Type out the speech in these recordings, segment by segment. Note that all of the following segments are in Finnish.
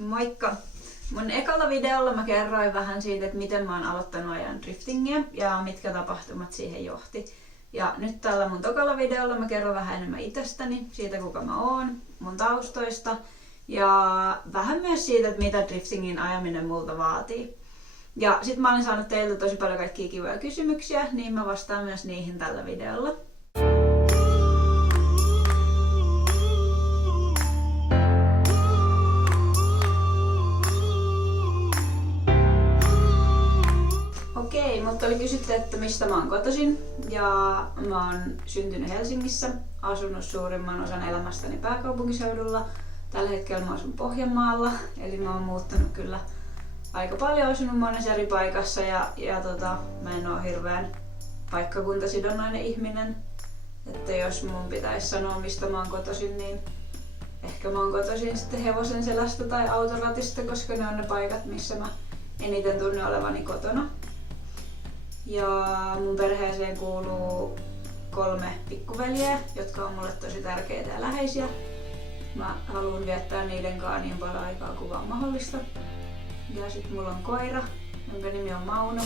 Moikka! Mun ekalla videolla mä kerroin vähän siitä, että miten mä oon aloittanut ajan driftingiä ja mitkä tapahtumat siihen johti. Ja nyt tällä mun tokalla videolla mä kerron vähän enemmän itsestäni, siitä kuka mä oon, mun taustoista ja vähän myös siitä, että mitä driftingin ajaminen multa vaatii. Ja sit mä olen saanut teiltä tosi paljon kaikkia kivoja kysymyksiä, niin mä vastaan myös niihin tällä videolla. Okei, mutta oli kysytty, että mistä mä oon kotoisin. Ja mä oon syntynyt Helsingissä, asunut suurimman osan elämästäni pääkaupunkiseudulla. Tällä hetkellä mä asun Pohjanmaalla, eli mä oon muuttanut kyllä aika paljon, asunut monessa eri paikassa mä en oo hirveän paikkakuntasidonnainen ihminen. Että jos mun pitäisi sanoa mistä mä oon kotoisin, niin ehkä mä oon kotoisin sitten hevosen selästä tai autoratista, koska ne on ne paikat, missä mä eniten tunnen olevani kotona. Ja mun perheeseen kuuluu 3 pikkuveljeä, jotka on mulle tosi tärkeitä ja läheisiä. Mä haluan viettää niiden kanssa niin paljon aikaa kuin vaan mahdollista. Ja sit mulla on koira, jonka nimi on Mauno.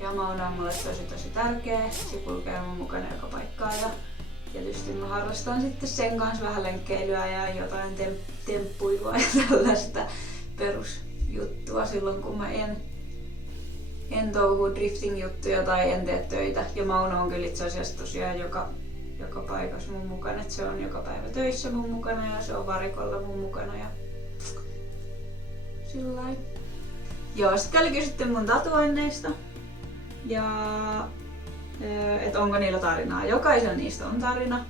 Ja Mauno on mulle tosi tärkeä. Se kulkee mun mukana joka paikkaan. Ja tietysti mä harrastan sitten sen kanssa vähän lenkkeilyä ja jotain temppuilua ja tällaista perusjuttua silloin kun mä en touhuu drifting-juttuja tai en tee töitä. Ja Mauno on kyllä itse asiassa tosiaan joka paikassa mun mukana. Et se on joka päivä töissä mun mukana ja se on varikolla mun mukana. Ja sillain. Joo, sitten oli kysytty mun tatuoinneista. Ja että onko niillä tarinaa. Jokaisella niistä on tarina.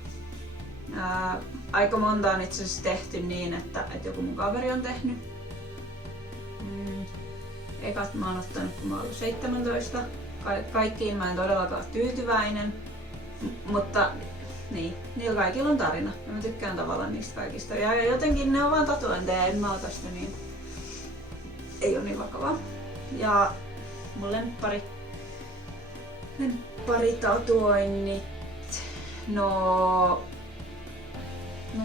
Aika monta on itse asiassa tehty niin, että joku mun kaveri on tehnyt. Ekat mä oon ottanut kun mä oon ollut 17. Kaikkiin mä en todellakaan ole tyytyväinen. Mutta niin, niillä kaikilla on tarina. Ja mä tykkään tavallaan niistä kaikista. Ja jotenkin ne on vaan tatuointeja, en mä ota sitä niin. Ei oo niin vakavaa. Ja mun lemppari tatuoinnit. No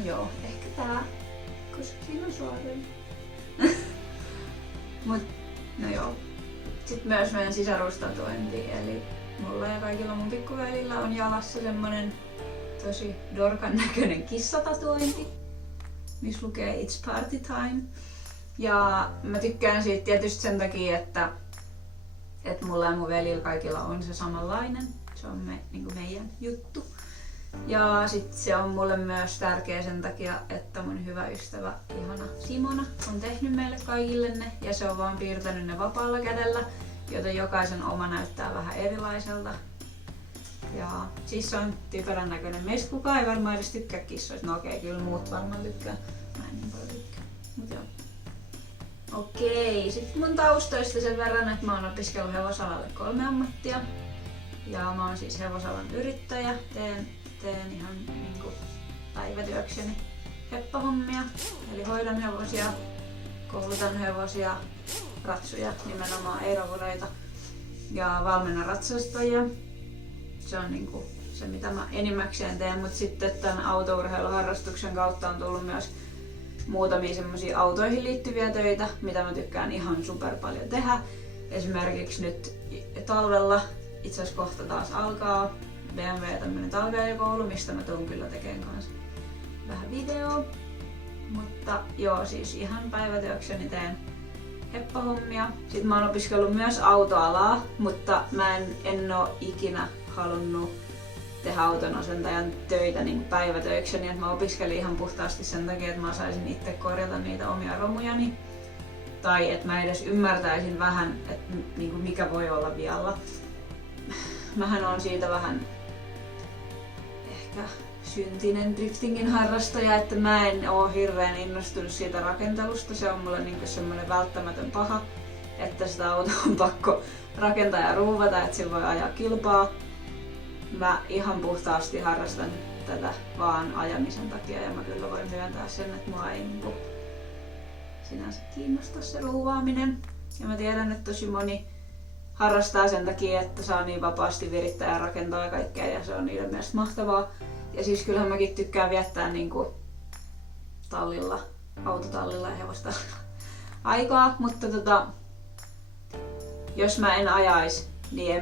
joo, ehkä tää. Koska siinä on suoraan. Mut no joo. Sitten myös meidän sisarustatuointi, eli mulla ja kaikilla mun pikkuvelillä on jalassa semmonen tosi dorkan näköinen kissatatuointi, missä lukee It's Party Time. Ja mä tykkään siitä tietysti sen takia, että mulla ja mun velillä kaikilla on se samanlainen. Se on niinku meidän juttu. Ja sit se on mulle myös tärkeä sen takia, että mun hyvä ystävä, ihana Simona, on tehnyt meille kaikille ne. Ja se on vaan piirtänyt ne vapaalla kädellä, joten jokaisen oma näyttää vähän erilaiselta. Ja siis se on typerän näköinen. Meistä kukaan ei varmaan edes tykkää kissoista. No okei, kyllä muut varmaan tykkää. Mä en niin paljon tykkää. Mut joo. Okei, sitten mun taustoista sen verran, että mä oon opiskellut hevosalalle 3 ammattia. Ja mä oon siis hevosalan yrittäjä. Teen ihan niinku päivätyökseni heppahommia. Eli hoidan hevosia, koulutan hevosia, ratsuja, nimenomaan ei-rovureita. Ja valmennan ratsastajia. Se on niinku se mitä mä enimmäkseen teen, mutta sitten tämän autourheiluharrastuksen kautta on tullut myös muutamia semmosia autoihin liittyviä töitä, mitä mä tykkään ihan super paljon tehdä. Esimerkiksi nyt talvella, itse asiassa kohta taas alkaa BMW tämmönen talviajokoulu, mistä mä tuun kyllä tekemään kanssa vähän videoa. Mutta joo, siis ihan päivätyökseni teen heppahommia. Sitten mä oon opiskellut myös autoalaa, mutta mä en oo ikinä halunnut tehdä autonosentajan töitä niin päivätöikseni. Et mä opiskelin ihan puhtaasti sen takia, että mä saisin itse korjata niitä omia romujani. Tai että mä edes ymmärtäisin vähän, että niin mikä voi olla vialla. Mähän on siitä vähän ehkä syntinen driftingin harrastaja, että mä en oo hirveän innostunut siitä rakentelusta. Se on mulle niinku semmonen välttämätön paha, että sitä autoa on pakko rakentaa ja ruuvata, että sillä voi ajaa kilpaa. Mä ihan puhtaasti harrastan tätä vaan ajamisen takia ja mä kyllä voin myöntää sen, että mua ei niinku sinänsä kiinnosta se ruuvaaminen. Ja mä tiedän, että tosi moni harrastaa sen takia, että saa niin vapaasti virittää ja rakentaa kaikkea ja se on niiden mielestä mahtavaa. Ja siis kyllähän mäkin tykkään viettää niinku tallilla, autotallilla ja hevostallilla aikaa, mutta jos mä en ajais, niin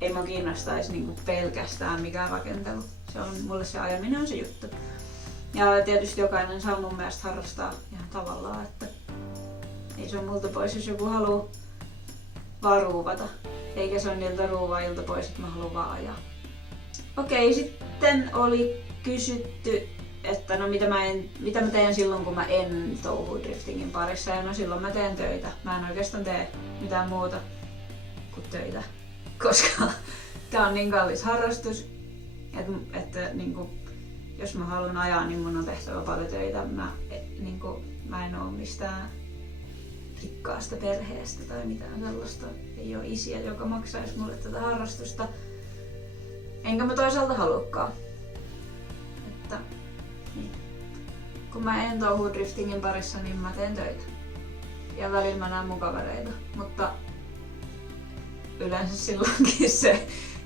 ei mä kiinnostaisi niinku pelkästään mikään rakentelu. Mulle se ajaminen on se juttu. Ja tietysti jokainen saa mun mielestä harrastaa ihan tavallaan, että ei se ole multa pois, jos joku haluaa vaan ruuvata. Eikä se ole niiltä ruuvaajilta pois, että mä haluan vaan ajaa. Okei, sitten oli kysytty, että no mitä mä teen silloin, kun mä en touhu driftingin parissa. Ja no silloin mä teen töitä. Mä en oikeastaan tee mitään muuta kuin töitä, koska tää on niin kallis harrastus, että niinku, jos mä haluan ajaa, niin mun on tehtävä paljon töitä. Mä en oo mistään rikkaasta perheestä tai mitään sellaista. Ei oo isiä, joka maksaisi mulle tätä harrastusta. Enkä mä toisaalta haluakaan. Että, niin. Kun mä en touhu driftingin parissa, niin mä teen töitä. Ja välillä mä näen mun kavereita. Mutta yleensä silloinkin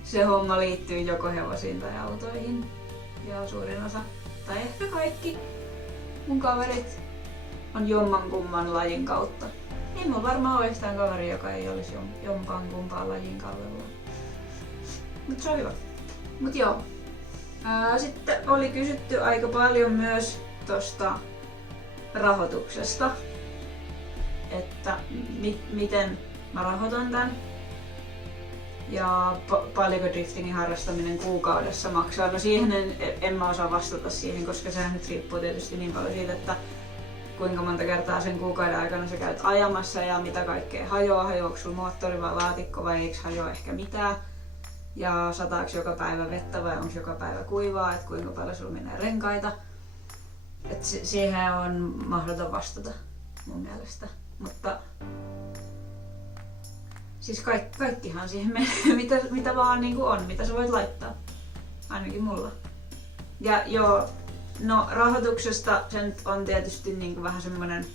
se homma liittyy joko hevosiin tai autoihin. Ja suurin osa, tai ehkä kaikki mun kaverit on jomman kumman lajin kautta. Ei mulla varmaan ole yhtään kaveri, joka ei olisi jompaan kumpaan lajin kallella. Mut se on hyvä. Mut joo. Sitten oli kysytty aika paljon myös tosta rahoituksesta. Että miten mä rahoitan tän. Ja paljonko driftingin harrastaminen kuukaudessa maksaa. No siihen en mä osaa vastata siihen, koska sehän nyt riippuu tietysti niin paljon siitä, että kuinka monta kertaa sen kuukauden aikana sä käyt ajamassa ja mitä kaikkea hajoaa. Hajoako sulla moottori vai laatikko vai eikö hajoa ehkä mitään. Ja sataako joka päivä vettä vai onko joka päivä kuivaa, että kuinka paljon sulla menee renkaita. Et siihen on mahdoton vastata mun mielestä. Mutta siis kaikkihan siihen menee, mitä vaan niinku on, mitä sä voit laittaa. Ainakin mulla. Ja joo, no rahoituksesta se nyt on tietysti niinku vähän semmonen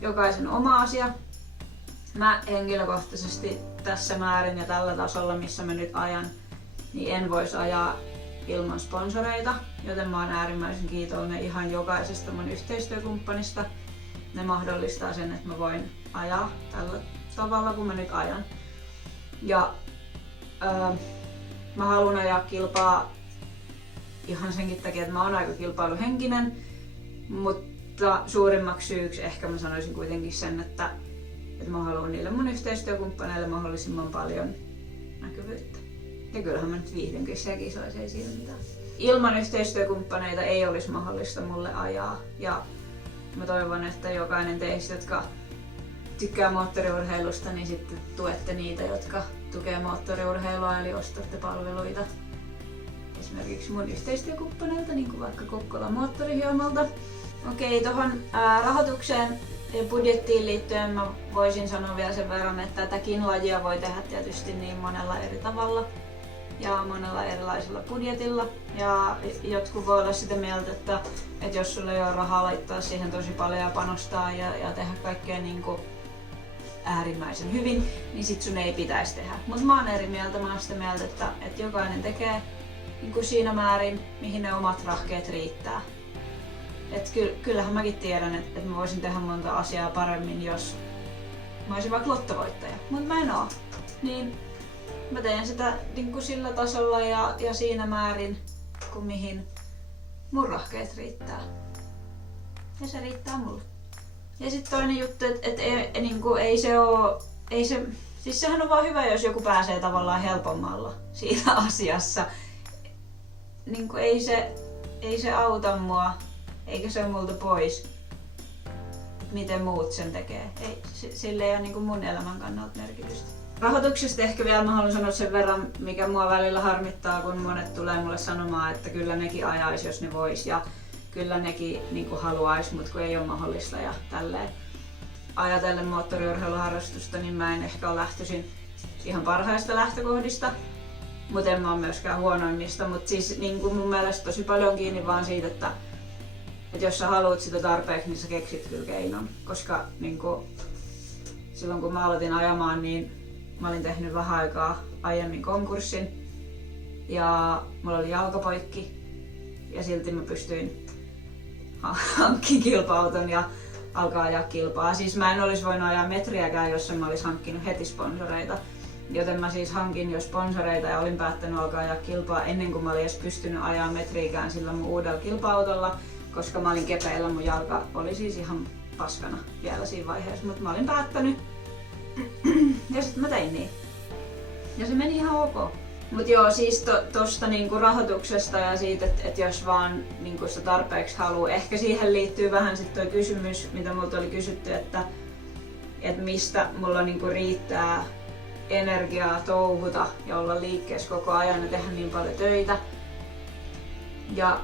jokaisen oma asia. Mä henkilökohtaisesti tässä määrin ja tällä tasolla, missä mä nyt ajan, niin en vois ajaa ilman sponsoreita, joten mä oon äärimmäisen kiitollinen ihan jokaisesta mun yhteistyökumppanista. Ne mahdollistaa sen, että mä voin ajaa tällä tavalla, kun mä nyt ajan. Ja mä haluan ajaa kilpaa ihan senkin takia, että mä oon aika kilpailuhenkinen, mutta suurimmaksi syyksi ehkä mä sanoisin kuitenkin sen, että mä haluan niille mun yhteistyökumppaneille mahdollisimman paljon näkyvyyttä. Ja kyllähän mä nyt viihdynkin siellä kisoissa, ei siinä mitään. Ilman yhteistyökumppaneita ei olisi mahdollista mulle ajaa. Ja mä toivon, että jokainen teistä, jotka tykkää moottoriurheilusta, niin sitten tuette niitä, jotka tukee moottoriurheilua, eli ostatte palveluita. Esimerkiksi mun yhteistyökumppaneilta, niin kuin vaikka Kokkolan moottorihiemalta. Okei, tuohon rahoitukseen ja budjettiin liittyen mä voisin sanoa vielä sen verran, että tätäkin lajia voi tehdä tietysti niin monella eri tavalla ja monella erilaisella budjetilla. Ja jotkut voi olla sitä mieltä, että jos sulla ei ole rahaa laittaa siihen tosi paljon ja panostaa ja tehdä kaikkea niin kuin äärimmäisen hyvin, niin sit sun ei pitäisi tehdä. Mutta mä oon eri mieltä, mä oon sitä mieltä, että jokainen tekee niin kuin siinä määrin, mihin ne omat rahkeet riittää. Et kyllähän mäkin tiedän, että mä voisin tehdä monta asiaa paremmin, jos mä olisin vaikka lottovoittaja, mutta mä en oo. Niin mä teen sitä niin kuin sillä tasolla ja siinä määrin, kuin mihin mun rahkeet riittää. Ja se riittää mulle. Ja sitten toinen juttu, että siis sehän on vaan hyvä, jos joku pääsee tavallaan helpommalla siitä asiassa. Niin kuin ei se auta mua. Eikä se ole multa pois, miten muut sen tekee. Sillä ei ole niin kuin mun elämän kannalta merkitystä. Rahoituksesta ehkä vielä mä haluan sanoa sen verran, mikä mua välillä harmittaa, kun monet tulee mulle sanomaan, että kyllä nekin ajaisi, jos ne vois. Ja kyllä nekin niin kuin haluaisi, mutta kun ei ole mahdollista ja tälleen. Ajatellen moottoriurheiluharrastusta, niin mä en ehkä ole lähtöisin ihan parhaista lähtökohdista. Mutta en mä ole myöskään huonoimmista. Mutta siis niin kuin mun mielestä tosi paljon kiinni vaan siitä, että jos sä haluat sitä tarpeeksi, niin sä keksit kyllä keinon. Koska niin kun, silloin kun mä aloitin ajamaan, niin mä olin tehnyt vähän aikaa aiemmin konkurssin. Ja mulla oli jalka poikki. Ja silti mä pystyin hankkimaan kilpa-auton ja alkaa ajaa kilpaa. Siis mä en olisi voinut ajaa metriäkään, jos en mä olisi hankkinut heti sponsoreita. Joten mä siis hankin jo sponsoreita ja olin päättänyt alkaa ajaa kilpaa ennen kuin mä olin edes pystynyt ajaa metriikään sillä mun uudella kilpa-autolla, koska mä olin kepeillä, mun jalka oli siis ihan paskana vielä siinä vaiheessa, mutta mä olin päättänyt ja sitten mä tein niin. Ja se meni ihan ok. Mut joo, siis tosta niinku rahoituksesta ja siitä, että jos vaan niinku sitä tarpeeksi haluu. Ehkä siihen liittyy vähän sit toi kysymys, mitä multa oli kysytty, että mistä mulla niinku riittää energiaa touhuta ja olla liikkeessä koko ajan ja tehdä niin paljon töitä. Ja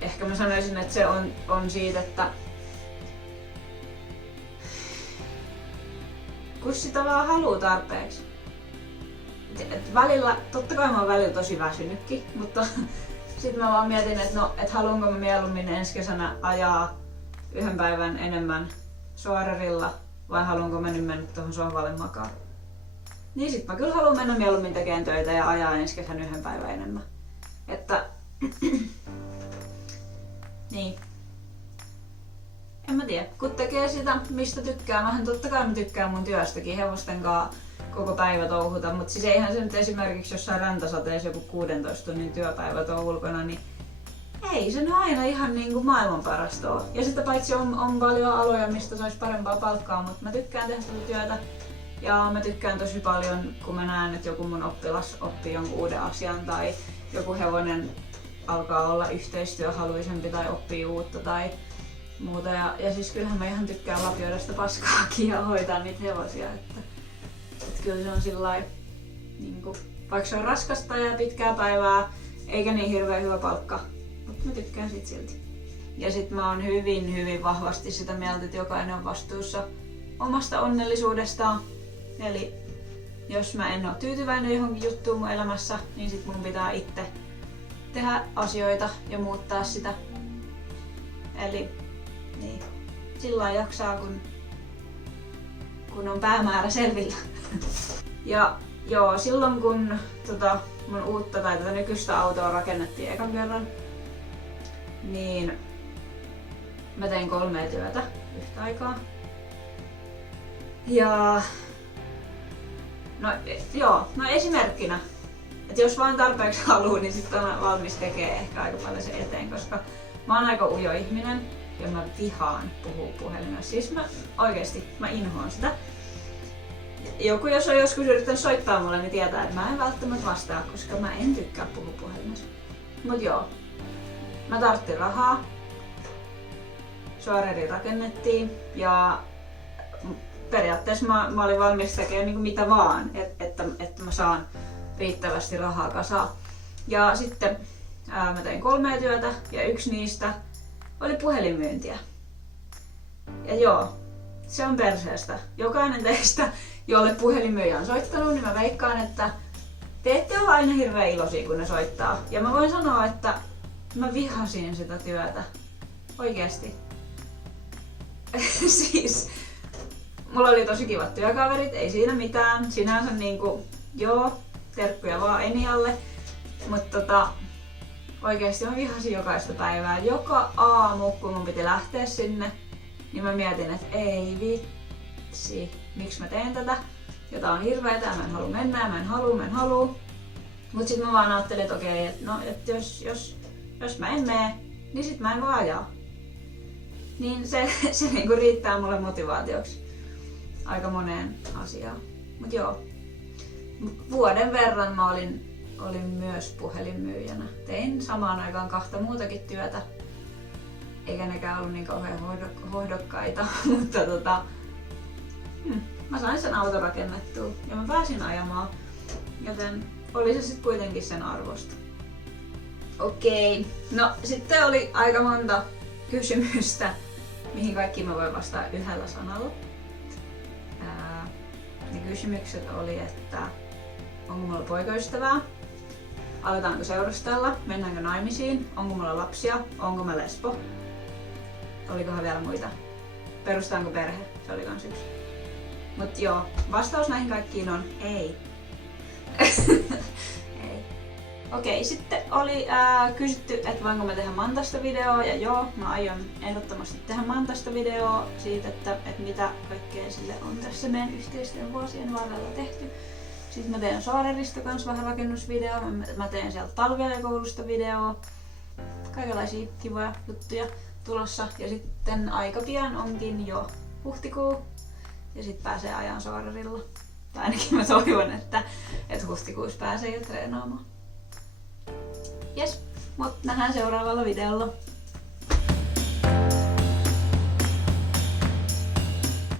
ehkä mä sanoisin, että se on siitä, että kun sitä vaan haluu tarpeeksi. Et välillä, totta kai mä oon välillä tosi väsynytkin, mutta sitten mä vaan mietin, että haluanko mä mieluummin ensi kesänä ajaa yhden päivän enemmän Soarerilla vai haluanko mä nyt mennä tuohon sohvalle makaan. Niin sit mä kyllä haluan mennä mieluummin tekemään töitä ja ajaa ensi kesän yhden päivän enemmän. Että niin. En mä tiedä, kun tekee sitä mistä tykkää. Mähän totta kai mä tykkään mun työstäkin hevosten kanssa koko päivä touhuta, mutta siis eihän se nyt esimerkiksi jossain räntäsateessa joku 16 tunnin työpäivä tuo ulkona, niin ei se nyt aina ihan niinku maailman parasta ole. Ja sitten paitsi on paljon aloja, mistä saisi parempaa palkkaa, mutta mä tykkään tehdä tätä työtä. Ja mä tykkään tosi paljon, kun mä näen, että joku mun oppilas oppii jonkun uuden asian tai joku hevonen alkaa olla yhteistyöhaluisempi tai oppii uutta tai muuta. Ja siis kyllähän mä ihan tykkään lapioida sitä paskaakin ja hoitaa niitä hevosia. Että kyllä se on sillai, niinku, vaikka se on raskasta ja pitkää päivää, eikä niin hirveän hyvä palkka, mutta mä tykkään siitä silti. Ja sit mä oon hyvin vahvasti sitä mieltä, että jokainen on vastuussa omasta onnellisuudestaan. Eli jos mä en oo tyytyväinen johonkin juttuun mun elämässä, niin sit mun pitää itse tehdä asioita ja muuttaa sitä. Eli niin, sillä jaksaa kun on päämäärä selvillä. Ja joo, silloin kun mun uutta tai tätä nykyistä autoa rakennettiin ekan kerran, niin mä tein 3 työtä yhtä aikaa. Ja no esimerkkinä, että jos vaan tarpeeksi haluu, niin sitten on valmis tekee ehkä aika paljon sen eteen, koska mä oon aika ujo ihminen ja mä vihaan puhua puhelimessa. Siis mä inhoan sitä. Joku jos on joskus yrittänyt soittaa mulle, niin tietää, että mä en välttämättä vastaa, koska mä en tykkää puhua puhelimessa. Mut joo, mä tarvitsin rahaa. Soareri rakennettiin ja periaatteessa mä olin valmis tekemään niin kuin mitä vaan, että mä saan riittävästi rahaa kasaan. Ja sitten mä tein 3 työtä ja yksi niistä oli puhelinmyyntiä. Ja joo, se on perseestä. Jokainen teistä, jolle puhelinmyyjä on soittanut, niin mä veikkaan, että te ette ole aina hirveän iloisia, kun ne soittaa. Ja mä voin sanoa, että mä vihasin sitä työtä. Oikeesti. Siis mulla oli tosi kivat työkaverit, ei siinä mitään. Sinänsä niinku, joo, terkkuja vaan Enialle. Mutta oikeesti mä vihasin jokaista päivää. Joka aamu, kun mun piti lähteä sinne, niin mä mietin, että ei vitsi, miksi mä teen tätä. Jota on hirveetä, mä en halua mennä, mä en halua. Mut sit mä vaan ajattelin, että okei, että jos mä en mene, niin sit mä en vaan ajaa. Niin se niinku riittää mulle motivaatioksi aika moneen asiaan. Mut joo, vuoden verran mä olin myös puhelinmyyjänä. Tein samaan aikaan 2 muutakin työtä. Eikä nekään ollut niin kauhean hohdokkaita, mutta mä sain sen auton rakennettua ja mä pääsin ajamaan. Joten oli se sitten kuitenkin sen arvosta. Okei, no sitten oli aika monta kysymystä, mihin kaikki mä voin vastata yhdellä sanalla. Ne kysymykset oli, että onko mulla poikaystävää, aletaanko seurustella, mennäänkö naimisiin, onko mulla lapsia, onko mä lesbo, olikohan vielä muita, perustetaanko perhe, se oli kans yksi. Mut joo, vastaus näihin kaikkiin on ei. Ei. Okei, sitten oli kysytty, että voinko mä tehdä Mantasta videoa, ja joo, mä aion ehdottomasti tehdä Mantasta videoa siitä, että mitä kaikkea sille on tässä meidän yhteisten vuosien varrella tehty. Sitten mä teen Soarerista kanssa vähän rakennusvideoa, mä teen sieltä talviajakoulusta videoa, kaikenlaisia kivoja juttuja tulossa. Ja sitten aika pian onkin jo huhtikuu, ja sitten pääsee ajan Soarerilla. Tai ainakin mä toivon, että huhtikuussa pääsee jo treenaamaan. Jes, mut nähdään seuraavalla videolla.